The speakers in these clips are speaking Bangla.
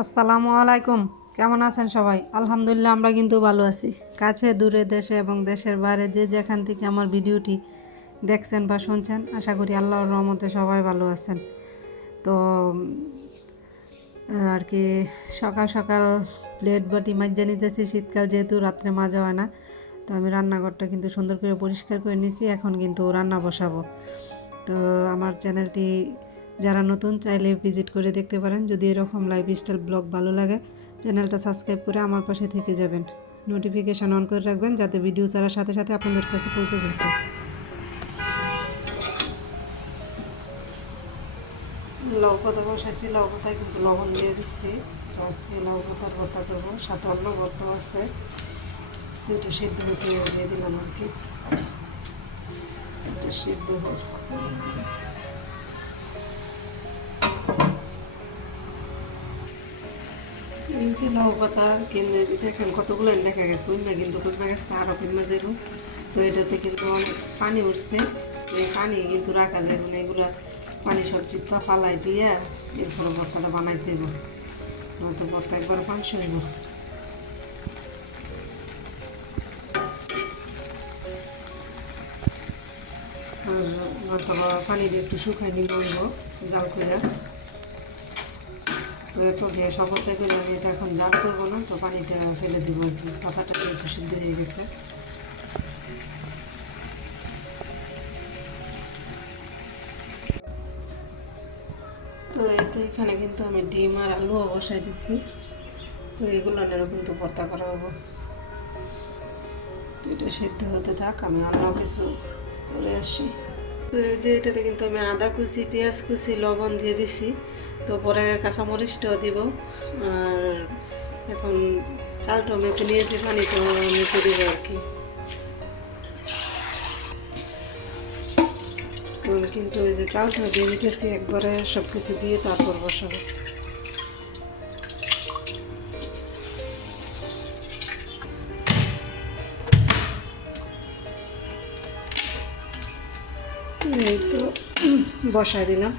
আসসালামু আলাইকুম। কেমন আছেন সবাই? আলহামদুলিল্লাহ আমরা কিন্তু ভালো আছি। কাছে দূরে দেশে এবং দেশের বাইরে যে যেখান থেকে আমার ভিডিওটি দেখছেন বা শুনছেন, আশা করি আল্লাহর রহমতে সবাই ভালো আছেন। তো আর কি সকাল সকাল প্লেট বাটি মাজা নিতেছি, শীতকাল যেহেতু রাত্রে মাজা হয় না। তো আমি রান্নাঘরটা কিন্তু সুন্দর করে পরিষ্কার করে নিয়েছি, এখন কিন্তু রান্না বসাবো। তো আমার চ্যানেলটি যারা নতুন চাইলে ভিজিট করে দেখতে পারেন। যদি এরকম লাইফস্টাইল ব্লগ ভালো লাগে, চ্যানেলটা সাবস্ক্রাইব করে আমার পাশে থেকে যাবেন। নোটিফিকেশান অন করে রাখবেন যাতে ভিডিও ছাড়ার সাথে সাথে আপনাদের কাছে পৌঁছে যেত। লাউ পাতা বসাইছি, লাউ পাতায় কিন্তু লবণ দিয়ে দিচ্ছি। তো আজকে লাউ পাতার ভর্তা করবো, সাথে অন্য ভর্তাও আছে। তো এটা সিদ্ধ হতে দিয়ে দিলাম আর কি, এটা সিদ্ধ হোক। এই যে লাউ পাতা কেন্দ্রে দেখেন কতগুলো দেখা গেছে, না কিন্তু কোথাও গেছে আরও কিনবা যাইব। তো এটাতে কিন্তু অনেক পানি উঠছে, তো এই পানি কিন্তু রাখা যাবে না, এগুলা পানি সব চিত্তা ফালাই দিয়ে এরপরে ভর্তাটা বানাইতে হইব, নয়তো ভর্তা একবার পাঁচ হইব। আর নয়তো পানি দিয়ে একটু শুকাই নিব হইব জাল করে। তো এত গ্যাস অপচয় করে আমি এটা এখন জাল করবো না, তো পানিটা ফেলে দিব আর কি, পাতাটা একটু সিদ্ধ হয়ে গেছে। তো এই তো এখানে কিন্তু আমি ডিম আর আলুও বসাই দিছি। তো এগুলো নেরও কিন্তু ভর্তা করা হবো। তো এটা সিদ্ধ হতে থাক, আমি অন্য কিছু করে আসি। তো এই যে এটাতে কিন্তু আমি আদা কুচি, পেঁয়াজ কুচি, লবণ দিয়ে দিছি। তো পরে কাঁচামরিচটাও দিব। আর এখন চালটা মেপে নিয়েছি, পানিটাও মেপে দিব আর কি। তো কিন্তু ওই যে চালটা দিয়ে দিতেছি একবারে সব কিছু দিয়ে, তারপর বসাবো। এই তো বসাই দিলাম।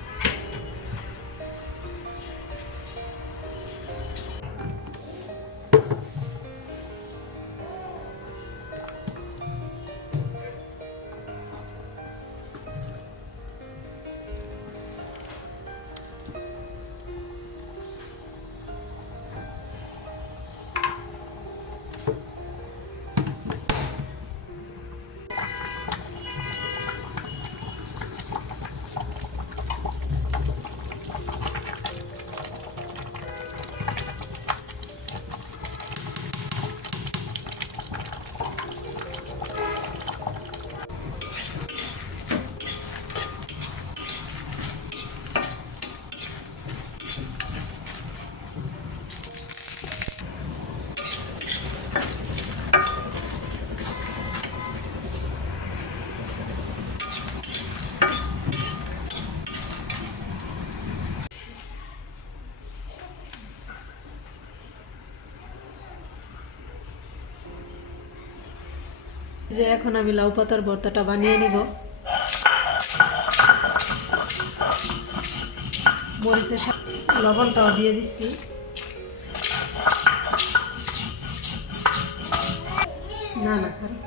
যে এখন আমি লাউ পাতার ভর্তাটা বানিয়ে নিব। মরিচের লবণটাও দিয়ে দিচ্ছি। না না খারাপ,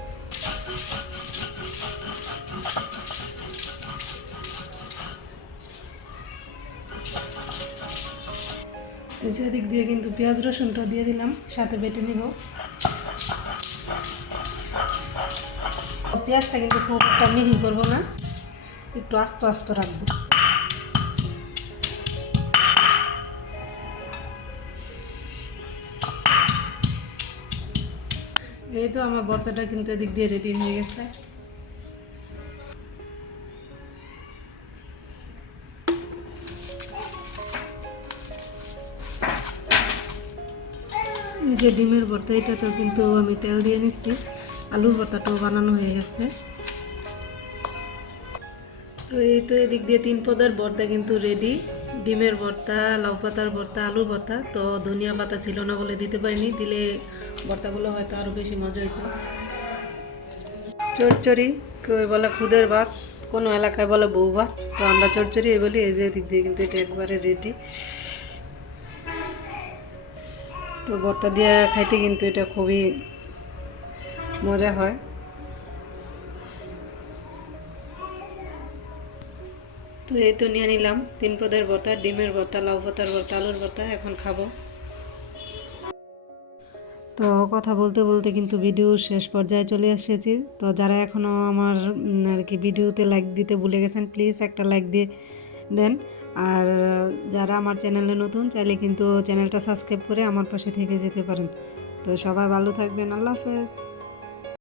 যে দিক দিয়ে কিন্তু পেঁয়াজ রসুনটা দিয়ে দিলাম, সাথে বেটে নিব। পেঁয়াজটা কিন্তু খুব একটা মিহি করবো না, একটু আস্তে আস্তে রাখবো। এই তো আমার ভর্তাটা কিন্তু এদিক দিয়ে রেডি হয়ে গেছে। যে ডিমের ভর্তা, এটাতেও কিন্তু আমি তেল দিয়ে নিচ্ছি। আলুর ভর্তাটাও বানানো হয়ে গেছে। তো এই তো এদিক দিয়ে 3 পদের ভর্তা কিন্তু রেডি। ডিমের ভর্তা, লাউ পাতার ভর্তা, আলুর ভর্তা। তো ধনিয়া পাতা ছিল না বলে দিতে পারিনি, দিলে ভর্তাগুলো হয়তো আরও বেশি মজা হইতো। চচ্চড়ি, কেউ বলে খুদের ভাত, কোনো এলাকায় বলে বউ ভাত, তো আমরা চচ্চড়ি বলি। এই যে এদিক দিয়ে কিন্তু এটা একবারে রেডি। তো ভর্তা দিয়ে খাইতে কিন্তু এটা খুবই মজা হয়। তো এই তো নিয়ে নিলাম 3 পদের ভর্তা, ডিমের ভর্তা, লাউ পাতার ভর্তা, আলুর ভর্তা, এখন খাবো। তো কথা বলতে বলতে কিন্তু ভিডিও শেষ পর্যায়ে চলে এসেছি। তো যারা এখনও আমার আর কি ভিডিওতে লাইক দিতে ভুলে গেছেন, প্লিজ একটা লাইক দিয়ে দেন। আর যারা আমার চ্যানেলে নতুন, চাইলে কিন্তু চ্যানেলটা সাবস্ক্রাইব করে আমার পাশে থেকে যেতে পারেন। তো সবাই ভালো থাকবেন, আল্লাহ হাফেজ।